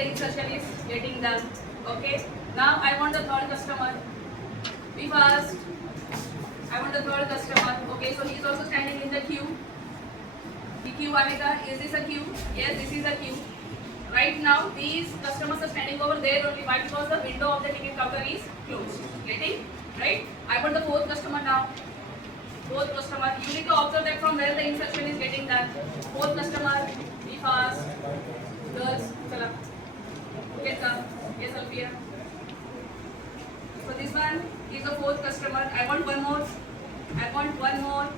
the insertion is getting done. Okay. Now I want the third customer. Be fast. I want the third customer. Okay. So he is also standing in the queue. The queue Anita, is this a queue? Yes, this is a queue. Right now these customers are standing over there only. Why? Because the window of the ticket counter is closed. Getting? Right? I want the fourth customer now. Fourth customer. You need to observe that from where the insertion is getting done. Fourth customer. Be fast. Girls. Chala. Get up. Yes, Alfia. So this one is the fourth customer. I want one more. I want one more.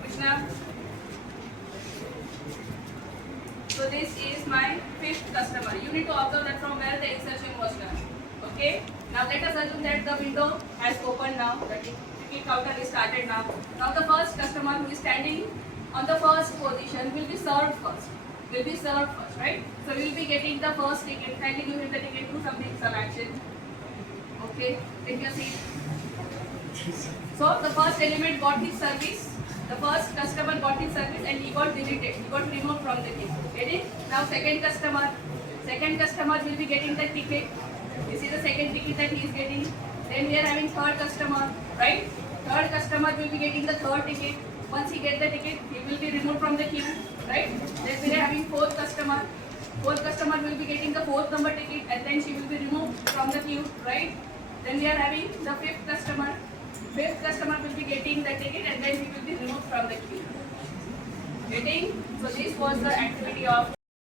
Krishna. So this is my fifth customer. You need to observe that from where the insertion was done. Okay. Now let us assume that the window has opened now. The ticket counter is started now. Now the first customer who is standing on the first position will be served first. Will be served first, right? So we will be getting the first ticket. Kindly give him the ticket. Do some action. Okay. Take your seat. So the first element got his service. The first customer got his service and he got deleted. He got removed from the queue. Get it? Now second customer will be getting the ticket. This is the second ticket that he is getting. Then we are having third customer, right? Third customer will be getting the third ticket. Once he gets the ticket, he will be removed from the queue, right? Then we are having fourth customer. Fourth customer will be getting the fourth number ticket and then she will be removed from the queue, right? Then we are having the fifth customer. Fifth customer will be getting the ticket and then he will be removed from the queue. Getting? So this was the activity of